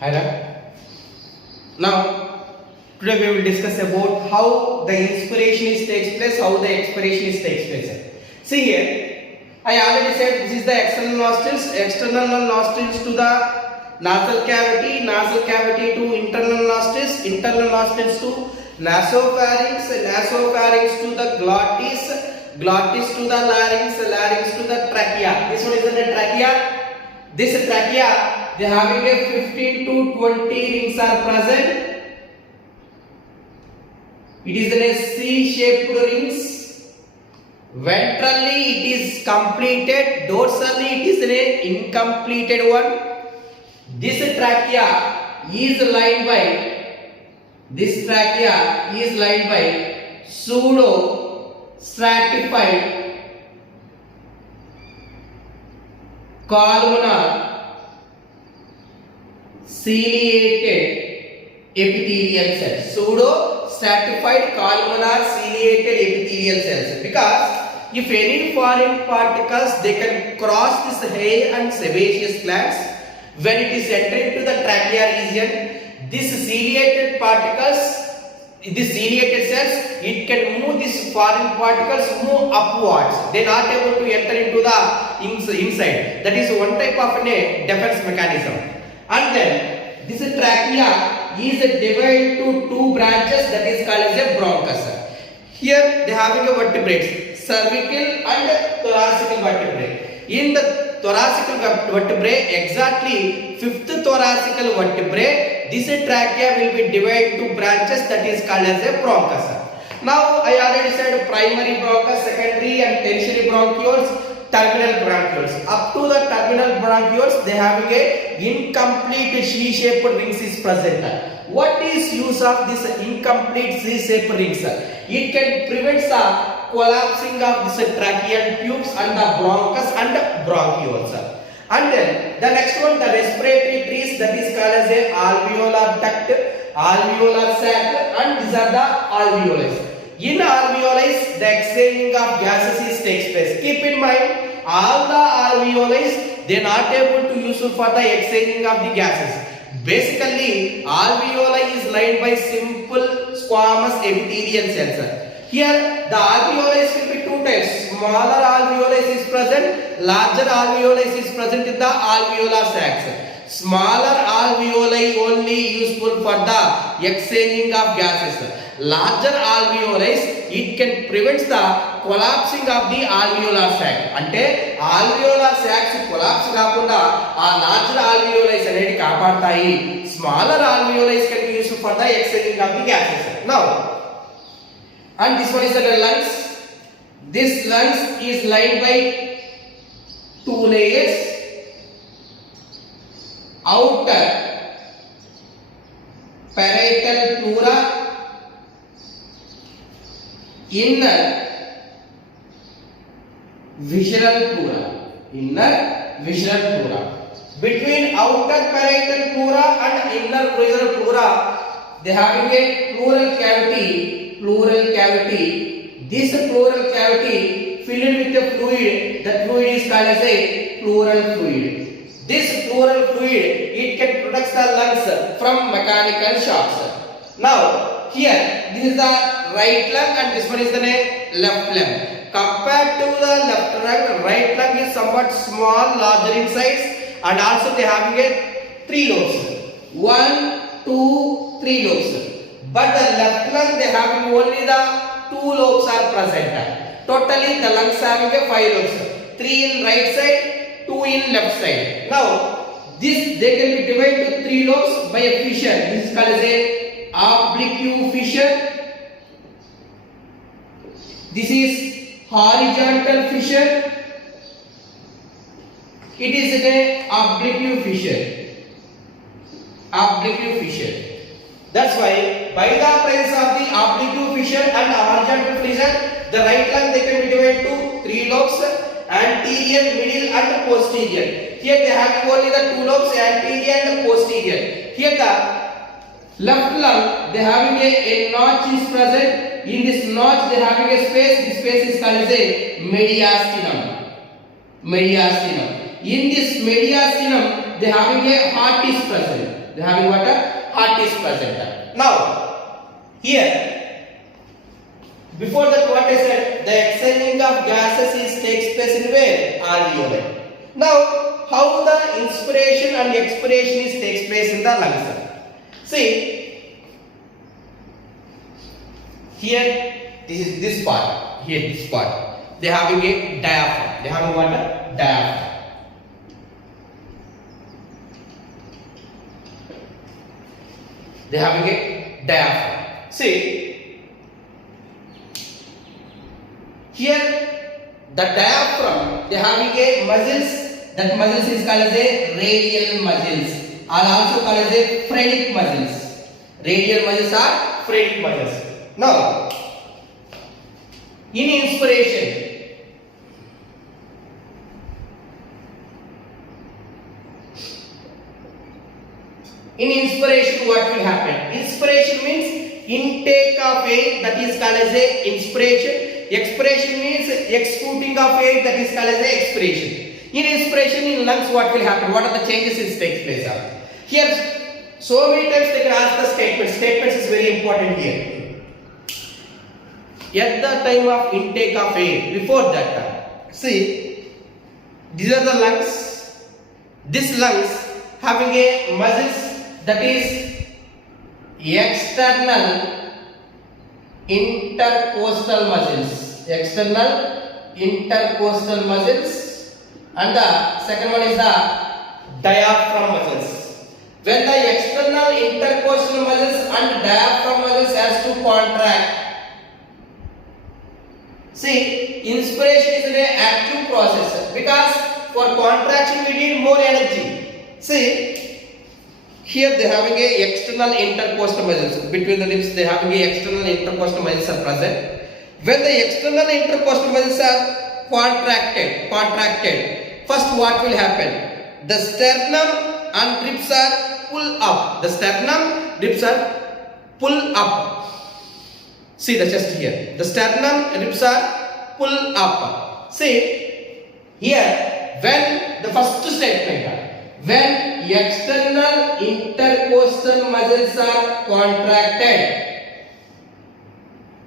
Hi there. Now, today we will discuss about how the inspiration is takes place, how the expiration is takes place. See here, I already said this is the external nostrils to the nasal cavity to internal nostrils to nasopharynx to the glottis to the larynx to the trachea. This one is the trachea. This trachea, they having a 15 to 20 rings are present. It is in a C-shaped rings. Ventrally it is completed. Dorsally it is an incompleted one. This trachea is lined by pseudo stratified columnar ciliated epithelial cells. Pseudo stratified columnar ciliated epithelial cells. Because if any foreign particles they can cross this hair and sebaceous glands, when it is entering to the trachea region, this ciliated cells, it can move these foreign particles move upwards. They are not able to enter into the inside. That is one type of a defense mechanism. And then this trachea is divided to two branches, that is called as a bronchus. Here they having a vertebrates, cervical and thoracic vertebrae. In the thoracic vertebrae, exactly fifth thoracic vertebrae, this trachea will be divided to branches, that is called as a bronchus. Now I already said primary bronchus, secondary and tertiary bronchioles, terminal bronchioles. Up to the terminal bronchioles, they having a incomplete C-shaped rings is present. What is use of this incomplete C-shaped rings? It can prevent the collapsing of this tracheal tubes and the bronchus and bronchioles. And then the next one, the respiratory trees, that is called as a alveolar duct, alveolar sac, and these are the alveoli. In alveoli, the exchanging of gases takes place. Keep in mind, all the alveoli, they are not able to use for the exchanging of the gases. Basically, alveoli is lined by simple squamous epithelial cells. Here, the alveoli will be two types. Smaller alveoli is present, larger alveoli is present in the alveolar sacs. Smaller alveoli only useful for the exchanging of gases. Larger alveoli, it can prevent the collapsing of the alveolar sac. Ante alveolar sacs collapse kaakunda larger alveoli anedi kaapadtayi. Smaller alveoli can be used for the exchanging of the gases. Now, and this one is the lungs. This lungs is lined by two layers. Outer parietal pleura, inner visceral pleura. Between outer parietal pleura and inner visceral pleura, they having a pleural cavity. This pleural cavity filled with the fluid. The fluid is called as a pleural fluid. This pleural fluid, it can protect the lungs from mechanical shocks. Now, here, this is the right lung and this one is the left lung. Compared to the left lung, right lung is somewhat small, larger in size, and also they having a 3 lobes. 1, 2, 3 lobes. But the left lung, they having only the 2 lobes are present. Totally, the lungs having a 5 lobes. 3 in right side, 2 in left side. Now, this they can be divided to 3 lobes by a fissure. This is called as a oblique fissure. This is horizontal fissure. It is an oblique fissure. That's why by the presence of the oblique fissure and horizontal fissure, the right lung they can be divided to 3 lobes, anterior, middle and posterior. Here they have only the 2 lobes, anterior and posterior. Here the left lung, they having a notch is present. In this notch they having a space. This space is called as a mediastinum. In this mediastinum, they having a heart is present. They are having what? Heart is present. Now, here, before that what I said, the exhaling of gases takes place in where? Alveoli. Now, how the inspiration and expiration takes place in the lungs? See, here, this is this part, here this part. They are having a diaphragm. They are having what? Diaphragm. They are having a diaphragm. See, here the diaphragm, they are having a muscles. That muscles is called as a radial muscles, are also called as a phrenic muscles. Radial muscles are phrenic muscles. Now, in inspiration, what will happen? Inspiration means intake of air, that is called as a inspiration. Expiration means exuding of air, that is called as a expiration. In inspiration, in lungs, what will happen? What are the changes it takes place of? Here, so many times they can ask the statements. Statements is very important here. At the time of intake of air, before that time, see, these are the lungs. This lungs having a muscles, that is external intercostal muscles. External intercostal muscles, and the second one is the diaphragm muscles. When the external intercostal muscles and diaphragm muscles has to contract, see, inspiration is an active process because for contraction we need more energy. See, here they are having a external intercostal muscles. Between the lips they are having a external intercostal muscles are present. When the external intercostal muscles are contracted, first what will happen? The sternum and ribs are pull up. The sternum, ribs are pull up. See the chest here. The sternum and ribs are pull up. See, here when the first statement, when external intercostal muscles are contracted,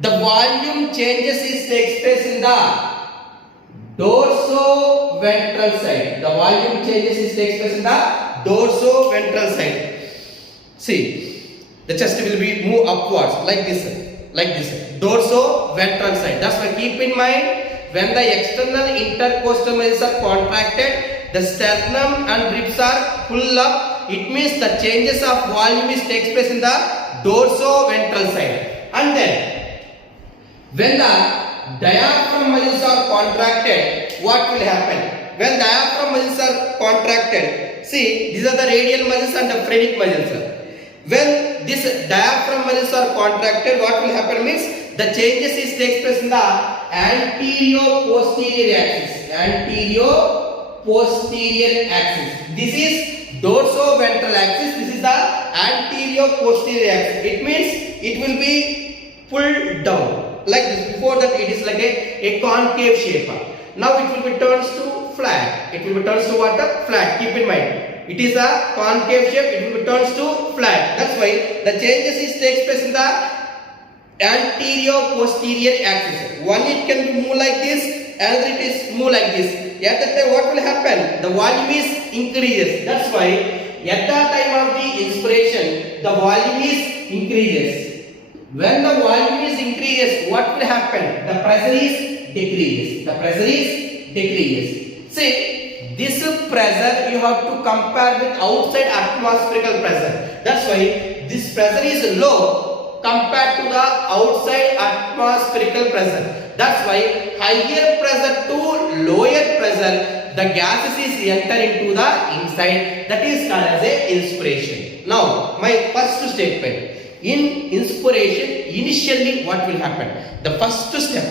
the volume changes takes place in the dorsoventral side. The volume changes takes place in the dorsoventral side. See, the chest will be move upwards like this, dorsoventral side. That's why keep in mind, when the external intercostal muscles are contracted, the sternum and ribs are pull up. It means the changes of volume takes place in the dorsoventral side. And then when the diaphragm muscles are contracted, what will happen? When diaphragm muscles are contracted, see, these are the radial muscles and the phrenic muscles. When this diaphragm muscles are contracted, what will happen means the changes takes place in the anterior-posterior axis. Anterior-posterior axis. This is dorsoventral axis. This is the anterior-posterior axis. It means it will be pulled down. Like this. Before that it is like a concave shape. Now it will be turns to flat. It will be turns to what? Flat. Keep in mind. It is a concave shape. It will be turns to flat. That's why the changes takes place in the anterior posterior axis. One it can be move like this, another it is move like this. At that time what will happen? The volume is increases. That's why at the time of the inspiration the volume is increases. When the volume is increases, what will happen? The pressure is decreases. The pressure is decreases. See, this pressure you have to compare with outside atmospherical pressure. That's why this pressure is low compared to the outside atmospherical pressure. That's why higher pressure to lower pressure, the gases is enter into the inside. That is called as a inspiration. Now, my first statement. In inspiration, initially what will happen? The first step,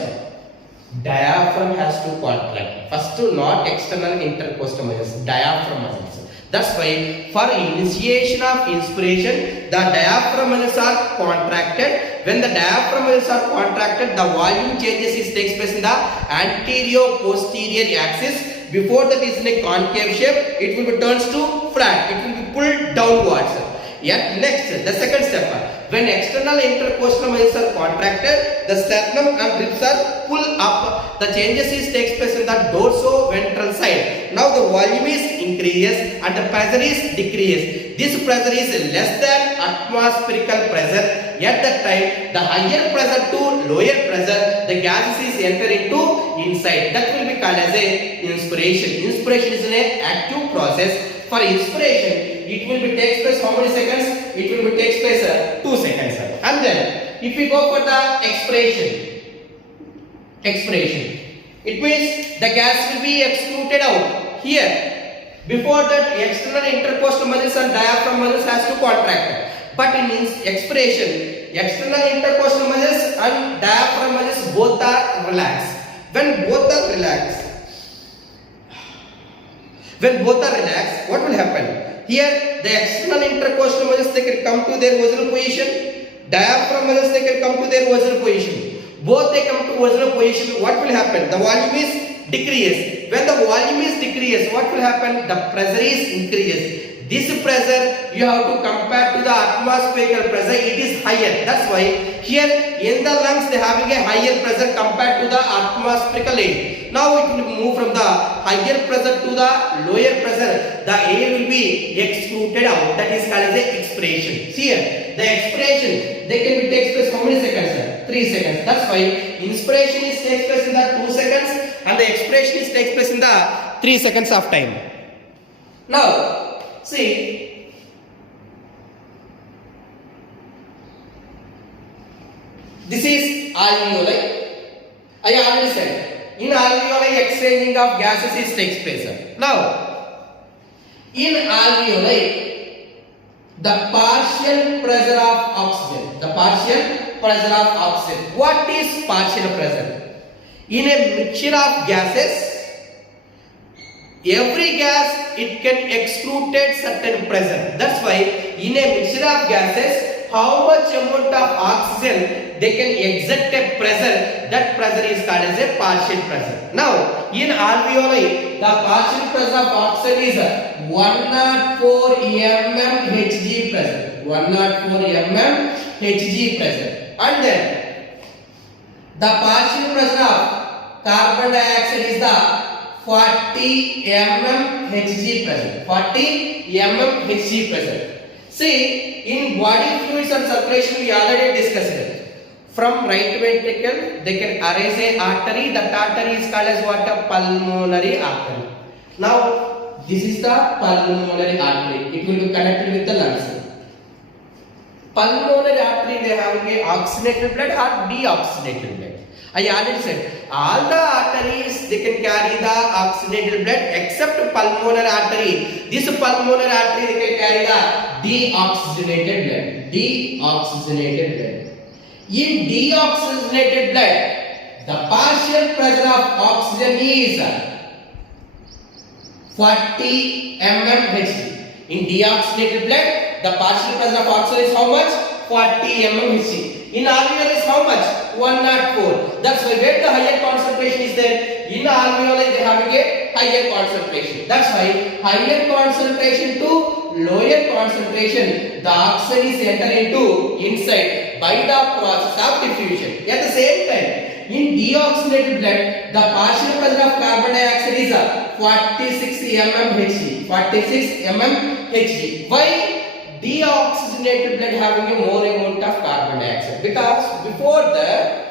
diaphragm has to contract. First, not external intercostal muscles, diaphragm muscles. That's why for initiation of inspiration, the diaphragm muscles are contracted. When the diaphragm muscles are contracted, the volume changes takes place in the anterior posterior axis. Before that is in a concave shape, it will be turns to flat. It will be pulled downwards. Yet next, the second step, when external intercostal muscles are contracted, the sternum and ribs are pulled up. The changes takes place in the dorsoventral side. Now the volume is increases and the pressure is decreases. This pressure is less than atmospherical pressure. At that time, the higher pressure to lower pressure, the gases is enter into inside. That will be called as a inspiration. Inspiration is an active process. For inspiration, it will be takes place how many seconds? It will be takes place 2 seconds. And then, if we go for the expiration, it means the gas will be excluded out. Here, before that, external intercostal muscles and diaphragm muscles has to contract. But in expiration, external intercostal muscles and diaphragm muscles both are relaxed. When both are relaxed, what will happen? Here, the external intercostal muscles they can come to their original position. Diaphragm muscles they can come to their original position. Both they come to original position. What will happen? The volume is decreased. When the volume is decreased, what will happen? The pressure is increased. This pressure you have to compare to the atmospheric pressure. It is higher. That's why here in the lungs they having a higher pressure compared to the atmospheric air. Now it will move from the higher pressure to the lower pressure. The air will be excluded out. That is called as a expiration. See here, the expiration they can be takes place how many seconds? 3 seconds. That's why inspiration is takes place in the 2 seconds and the expiration is takes place in the 3 seconds of time. Now see, this is alveoli. I already said, in alveoli exchanging of gases is takes place. Now, in alveoli, the partial pressure of oxygen. What is partial pressure? In a mixture of gases, every gas it can exclude certain pressure. That's why in a mixture of gases, how much amount of oxygen they can exert a pressure, that pressure is called as a partial pressure. Now in alveoli, the partial pressure of oxygen is 104 mm Hg pressure. 104 mm Hg pressure. And then the partial pressure of carbon dioxide is the 40 mm Hg pressure. 40 mm Hg pressure. See, in body fluids and circulation we already discussed it. From right ventricle they can arise a artery. That artery is called as what? A pulmonary artery. Now this is the pulmonary artery. It will be connected with the lungs. Pulmonary artery they having a oxygenated blood or deoxygenated blood. I already said all the arteries they can carry the oxygenated blood except pulmonary artery. This pulmonary artery they can carry the deoxygenated blood. Deoxygenated blood. In deoxygenated blood, the partial pressure of oxygen is 40 mmHg. In deoxygenated blood, the partial pressure of oxygen is how much? 40 mmHg. In alveoli is how much? 104. That's why where the higher concentration is there. In alveoli they having a higher concentration. That's why higher concentration to lower concentration, the oxygen is enter into inside by the process of diffusion. At the same time, in deoxygenated blood, the partial pressure of carbon dioxide is 46 mmHg. 46 mmHg. Why? Deoxygenated blood having a more amount of carbon dioxide, because before that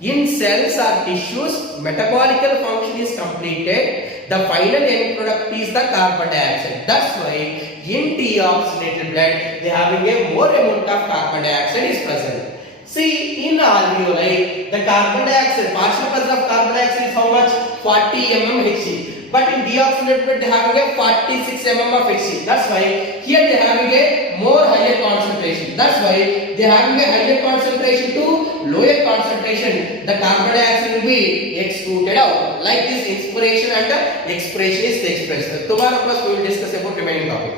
in cells or tissues metabolical function is completed, the final end product is the carbon dioxide. That's why in deoxygenated blood they having a more amount of carbon dioxide is present. See, in alveoli the carbon dioxide, partial pressure of carbon dioxide is how much? 40 mmHg. But in deoxygenated blood they having a 46 mm of Hg. That's why here they having a more higher concentration. That's why they having a higher concentration to lower concentration. The carbon dioxide will be excluded out. Like this inspiration and expiration is the expression. Tomorrow class we will discuss about remaining topic.